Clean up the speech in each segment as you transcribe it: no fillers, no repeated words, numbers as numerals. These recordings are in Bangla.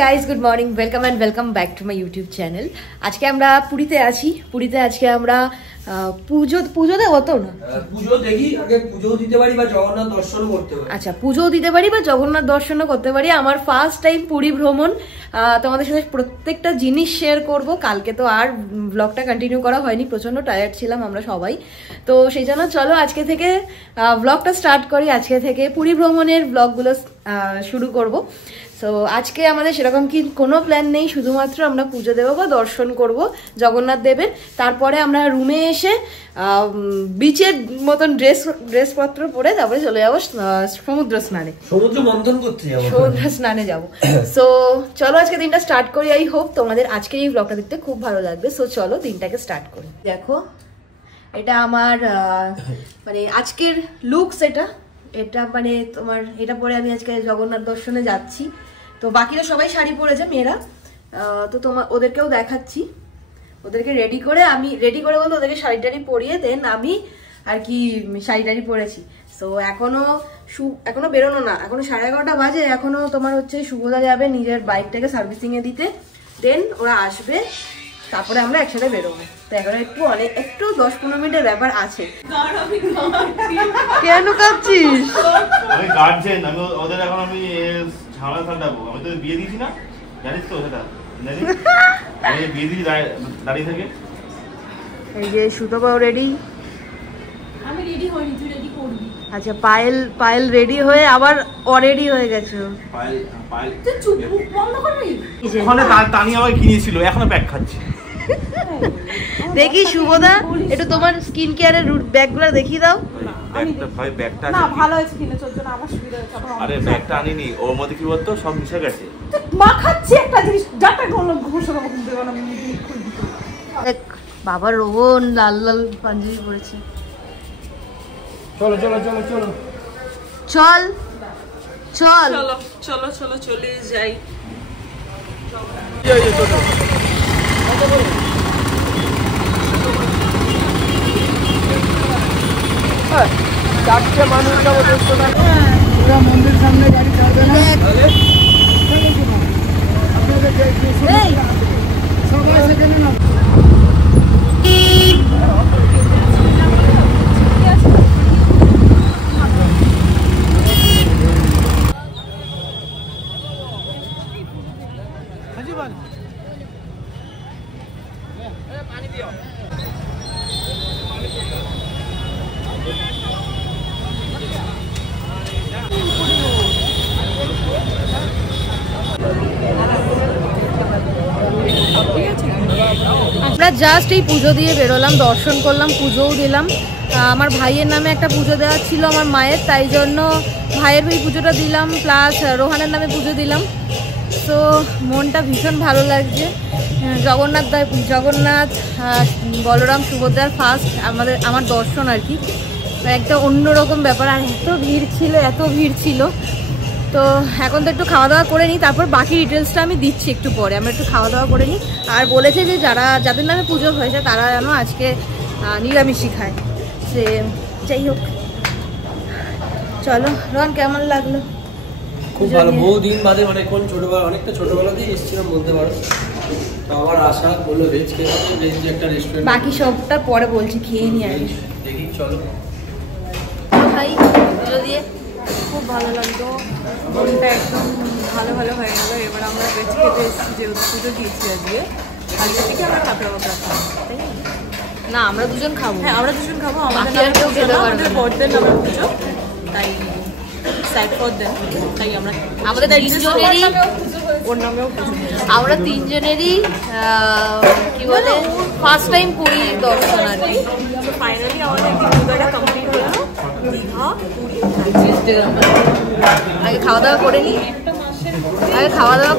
Guys, good morning, welcome and welcome back to my YouTube channel. আজকে আমরা পুরীতে আছি। পুরীতে আজকে আমরা পুজো দেবো তো না, পুজো দেখি আগে, পুজো দিতে পারি বা জগন্নাথ দর্শন করতে পারি। আচ্ছা, পুজো দিতে পারি বা জগন্নাথ দর্শনও করতে পারি। আমার ফার্স্ট টাইম পুরী ভ্রমণ, তোমাদের সাথে প্রত্যেকটা জিনিস শেয়ার করব। কালকে তো আর ব্লগটা কন্টিনিউ করা হয়নি, প্রচন্ড টায়ার্ড ছিলাম আমরা সবাই, তো সেই জন্য চলো আজকে থেকে ব্লগটা স্টার্ট করি। আজকে থেকে পুরী ভ্রমণের ব্লগগুলো শুরু করব। সো আজকে আমাদের সেরকম কি কোনো প্ল্যান নেই, শুধুমাত্র আমরা পুজো দেবো বা দর্শন করব জগন্নাথ দেবের। তারপরে আমরা রুমে এসে বিচের মতন ড্রেসপত্র পরে তারপরে চলে যাবো সমুদ্র স্নানে, সমুদ্র মন্থন করতে যাবো, সমুদ্র স্নানে যাবো। সো চলো আজকে দিনটা স্টার্ট করি। আই হোপ তোমাদের আজকের এই ব্লগটা দেখতে খুব ভালো লাগবে। সো চলো দিনটাকে স্টার্ট করি। দেখো, এটা আমার মানে আজকের লুকস। এটা মানে তোমার এটা পরে আমি আজকে জগন্নাথ দর্শনে যাচ্ছি। তো বাকিরা সবাই শাড়ি পরেছে, মেয়েরা। তো ওদেরকেও দেখাচ্ছি, ওদেরকে রেডি করে বলতে ওদেরকে শাড়ি টাড়ি পরিয়ে দেন আমি আর কি শাড়ি টাড়ি পরেছি। সো এখনো বেরোনো না, এখনো 11:30 বাজে। এখনো তোমার হচ্ছে শুভদা যাবে নিজের বাইকটাকে সার্ভিসিং এ দিতে, দেন ওরা আসবে, তারপরে আমরা একসাথে বেরোবো। তো এখন একটু 10-15 মিনিটের ব্যাপার আছে। কেন কাঁদছিস? আমি গার্জেন, আমি ওদের এখন আমি ঝামেলা থাকবো। আমি তো বিয়ে দিয়েছি না, জানিস তো সেটা? আমি বিয়ে দিয়েছি দাঁড়িয়ে থেকে। এই যে সুতপাও রেডি। আমি রেডি হইনি, তুই রেডি করবি। আচ্ছা, পায়েল রেডি হয়ে আবার অরেডি হয়ে গেছে। পায়েল তুই চুপ, মুখ বন্ধ করবি। ওখানে তানি আমাকে কিনেছিল, এখনো প্যাক খাচ্ছি। দেখি শুভদা, একটু তোমার স্কিন কেয়ারের ব্যাগগুলো দেখিয়ে দাও। ব্যাগটা না ভালো হয়েছে কিনে, তোর জন্য আমার সুবিধা হয়েছে। আরে ব্যাগটা আনিনি, ওর মধ্যে কি বলতো সব মিশে গেছে। মাখাচ্ছি একটা জিনিস, ডাটা ঘোষণা দেবো না। বাবা রোহন লাল লাল পাঞ্জাবি পরেছে। চলো চলো চলো চলো চল চল চলো চলো চলো চলে যাই। চারটে মানুষ যাবো, ওরা মন্দির সামনে গাড়ি ছাড়বে না। সবাই সেখানে না। আমরা জাস্ট এই পুজো দিয়ে বেরোলাম, দর্শন করলাম, পুজোও দিলাম। আমার ভাইয়ের নামে একটা পুজো দেওয়া ছিল আমার মায়ের, তাই জন্য ভাইয়ের এই পুজোটা দিলাম, প্লাস রোহানের নামে পুজো দিলাম। তো মনটা ভীষণ ভালো লাগছে। জগন্নাথ বলরাম সুভদ্রার ফার্স্ট আমার দর্শন আর কি, একটা অন্যরকম ব্যাপার। আর এত ভিড় ছিল। তো এখন তো একটু খাওয়া দাওয়া করে নিই, তারপর বাকি ডিটেলসটা আমি দিচ্ছি একটু পরে। আমরা একটু খাওয়া দাওয়া করে নিই। আর বলেছে যে যাদের নামে পুজো হয়েছে তারা যেন আজকে নিরামিষই খায়। সে যাই হোক, চলো। রন, কেমন লাগলো? খুব ভালো, বহুদিন বাদে, অনেকক্ষণ অনেকটা ছোটবেলাতেই এসেছিলাম বলতে পারো। তো আমার আশা বললো ভেজ খেয়ে ভেজ একটা রেস্টুরেন্ট। বাকি সবটা পরে বলছি, খেয়ে নিয়ে আগে দেখি। চলো ভাই, পুজো দিয়ে খুব ভালো লাগলো, মনটা একদম ভালো হয়ে গেল। এবার আমরা ভেজ খেতে এসেছি, যেহেতু পুজো দিয়েছি আজকে থেকে আমরা কাঁকড়া খাবো, তাই না? আমরা দুজন খাবো। হ্যাঁ, আমরা দুজন খাবো। আমাদের আর কেউ খেতে পারবে না, বড়দের নামে পুজো, তাই তাই আমাদের তিনজনেরই ওর নামেও আমরা তিনজনেরই কি বলে ফার্স্ট টাইম পুরী দর্শন আর কি। ফাইনালি আমাদের পুজোটা কমপ্লিট হলো। আগে খাওয়া দাওয়া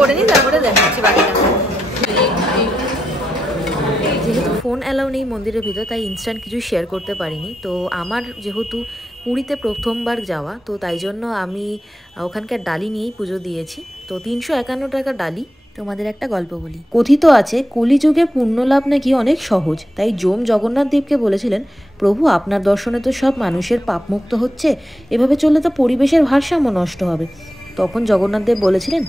করে নিই, তারপরে দেখাচ্ছি বাকিটা। যেহেতু ফোন অ্যালাউ নেই মন্দিরের ভিতর, তাই ইনস্ট্যান্ট কিছু শেয়ার করতে পারিনি। তো আমার যেহেতু পুরীতে প্রথমবার যাওয়া, তো তাই জন্য আমি ওখানকার ডালি নিয়েই পুজো দিয়েছি। তো 351 টাকা ডালি। তোমাদের একটা গল্প বলি। কথিত আছে কলিযুগে পুণ্যলাভ নাকি অনেক সহজ, তাই জগন্নাথ দেবকে বলেছিলেন, প্রভু আপনার দর্শনে তো সব মানুষের পাপমুক্ত হচ্ছে, এভাবে চললে তো পরিবেশের ভারসাম্য নষ্ট হবে, তখন জগন্নাথদেব বলেছিলেন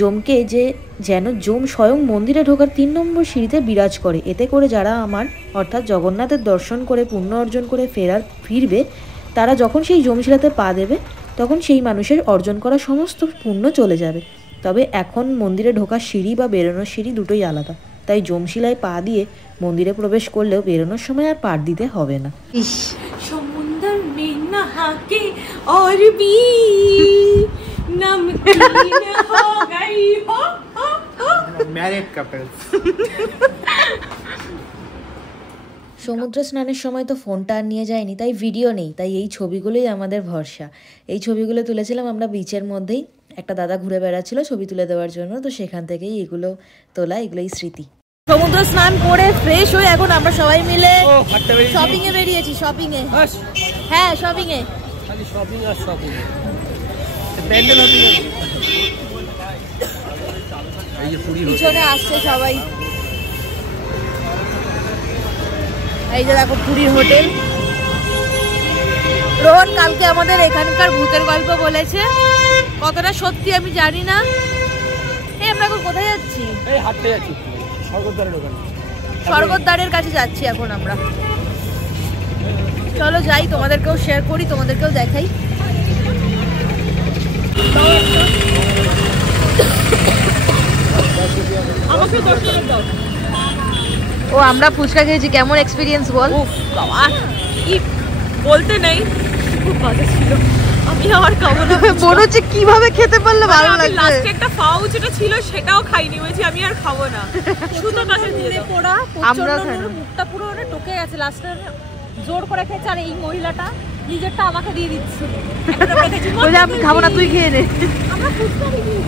যমকে যে যেন যম স্বয়ং মন্দিরে ঢোকার 3 নম্বর সিঁড়িতে বিরাজ করে, এতে করে যারা আমার অর্থাৎ জগন্নাথের দর্শন করে পুণ্য অর্জন করে ফিরবে তারা যখন সেই যমশিলাতে পা দেবে তখন সেই মানুষের অর্জন করা সমস্ত পুণ্য চলে যাবে। তবে এখন মন্দিরে ঢোকার সিঁড়ি বা বেরোনোর সিঁড়ি দুটোই আলাদা, তাই যমশিলায় পা দিয়ে মন্দিরে প্রবেশ করলেও বেরোনোর সময় আর পার দিতে হবে না। সমুদ্র মে নহাকে और भी नमकीन हो गई हो मैरिड कपल्स। সমুদ্র স্নানের সময় তো ফোনটা আর নিয়ে যায়নি, তাই ভিডিও নেই, তাই এই ছবিগুলোই আমাদের ভরসা। এই ছবিগুলো তুলেছিলাম আমরা বিচের মধ্যেই, একটা দাদা ঘুরে বেড়াচ্ছিল ছবি তুলে দেওয়ার জন্য, তো সেখান থেকেই এগুলো তোলা, এগুলোই স্মৃতি। সমুদ্র স্নান করে ফ্রেশ হয়ে এখন আমরা সবাই মিলে শপিং এ বেরিয়েছি। শপিং এ, হ্যাঁ শপিং এ, খালি শপিং আর শপিং। প্যান্ডেল হবে এই যে পুরি পিছনে আসছে সবাই, এই যে দেখো পুরীর হোটেল। রোহন কালকে আমাদের এখানকার ভূতের গল্প বলেছে, কতটা সত্যি আমি জানি না। এই আমরা এখন কোথায় যাচ্ছি? এই হাঁটতে যাচ্ছি স্বর্গদ্বারের ওখানে, স্বর্গদ্বারের কাছে যাচ্ছি এখন আমরা। চলো যাই, তোমাদেরকেও শেয়ার করি, তোমাদেরকেও দেখাই। আমাকে 10 টাকা দাও। ও আমরা ফুচকা খেয়েছি, কেমন এক্সপিরিয়েন্স বল? বাবা কি বলতে নেই, খুব বাজে ছিল। আমি আর খাবো না। মনে হচ্ছে কিভাবে খেতে পারলে ভালো লাগবে। লাস্টে একটা ফাউ যেটা ছিল সেটাও খাইনি, বলছি আমি আর খাবো না। শুধু কাছে দিয়ে পোড়া প্রচন্ড মুখটা পুরো মানে টকে গেছে। লাস্টে জোর করে খেয়েছে, আর এই মহিলাটা নিজেরটা আমাকে দিয়ে দিচ্ছে। বলে আমি খাবো না, তুই খেয়ে নে। আমরা ফুচকা দিয়ে দিই।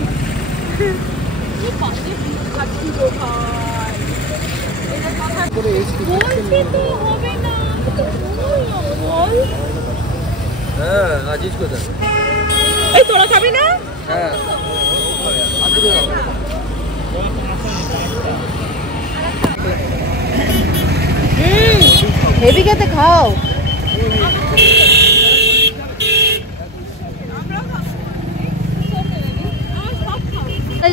কি বাজে খাচ্ছি গো ভাই। এটা কথা বলতে তো হবে না। বল। হ্যাঁ আজিজ কোথায়? এই তোরা খাবি না? হ্যাঁ আজকে যাবো। হেভি খেতে খাও।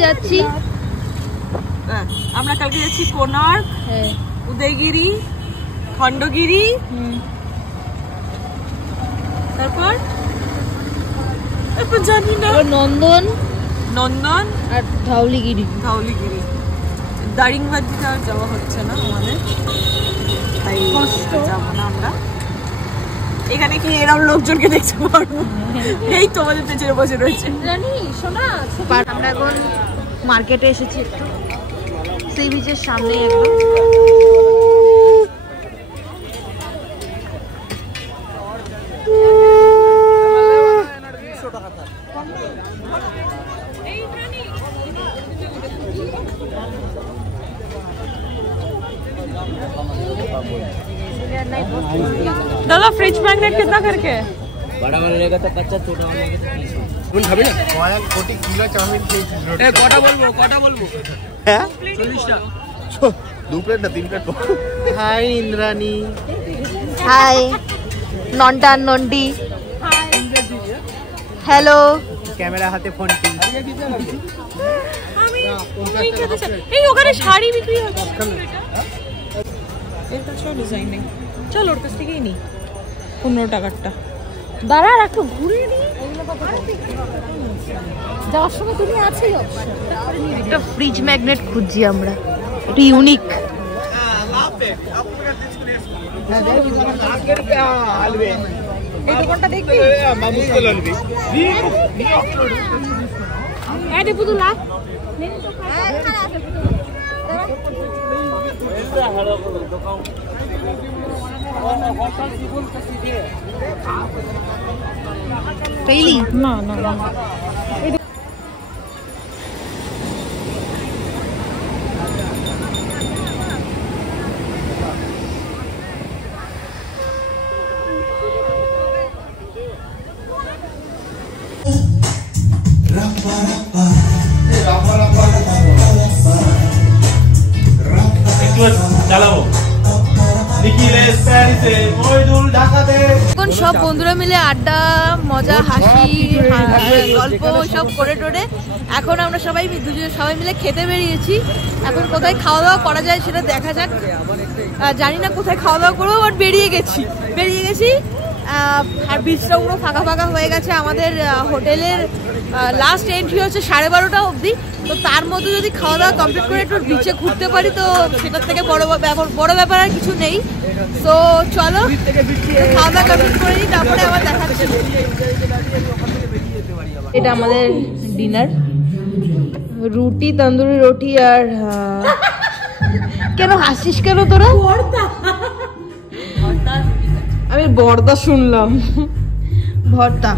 যাচ্ছি আমরা কালকে যাচ্ছি কোনার্ক, উদয়গিরি, খণ্ডগিরি, তারপর জানি না, নন্দন নন্দন আর ধউলিগিরি। ধউলিগিরি। দারিংবাড়িতে আর যাওয়া হচ্ছে না আমাদের, তাই যাবো না আমরা। এখানে কি এরকম লোকজনকে দেখতে পারবো? এই তোমাদের পেছনে বসে রয়েছে। জানি শোনা, আমরা এখন মার্কেটে এসেছি, একটু সি বিচের সামনে একদম। दादा फ्रिज मैग्नेट कितना करके? बड़ा वाला लेगा तो 50, छोटा वाला लेगा तो 30। কোন খাবি না? কয়েক কোটি কিলো চাউমিন খেয়েছি। এ কটা বলবো? হ্যাঁ 40টা। 2 প্লেট না 3 plate. Hi Indrani. Hi Nonta Nonti. Hello. Camera হাতে ফোনটি। এই ওখানে শাড়ি বিক্রি হচ্ছে। এটা ছোট ডিজাইন নেই, চল ওর কাছ থেকেই নি। 15 টাকারটা দাঁড়া, একটু ঘুরে নি। যাওয়ার সময় তুমি আছেই অপশন। একটা ফ্রিজ ম্যাগনেট খুঁজছি আমরা, এটা ইউনিক। এই দোকানটা দেখবি? হ্যাঁ দেবু তো লাগ। পেলি না না না চালাবো এখন সব বন্ধুরা মিলে আড্ডা, মজা, হাসি, গল্প গল্প সব করে টোরে এখন আমরা সবাই মিলে খেতে বেরিয়েছি। এখন কোথায় খাওয়া দাওয়া করা যায় সেটা দেখা যাক। জানি না কোথায় খাওয়া দাওয়া করবো, বাট বেরিয়ে গেছি। আর বিচটা পুরো ফাঁকা ফাঁকা হয়ে গেছে। আমাদের হোটেলের লাস্ট এন্ট্রি হচ্ছে 12:30 অবধি। তো তার মধ্যে যদি খাওয়া দাওয়া কমপ্লিট করে একটু বিচে ঘুরতে পারি তো সেটার থেকে বড় ব্যাপার আর কিছু নেই। তো চলো খাওয়া দাওয়া কমপ্লিট করে নিই, তারপরে আবার দেখাচ্ছি। এটা আমাদের ডিনার, রুটি, তন্দুরি রুটি। আর কেন হাসিস কেন তোরা? আমি বর্দা শুনলাম। ভর্তা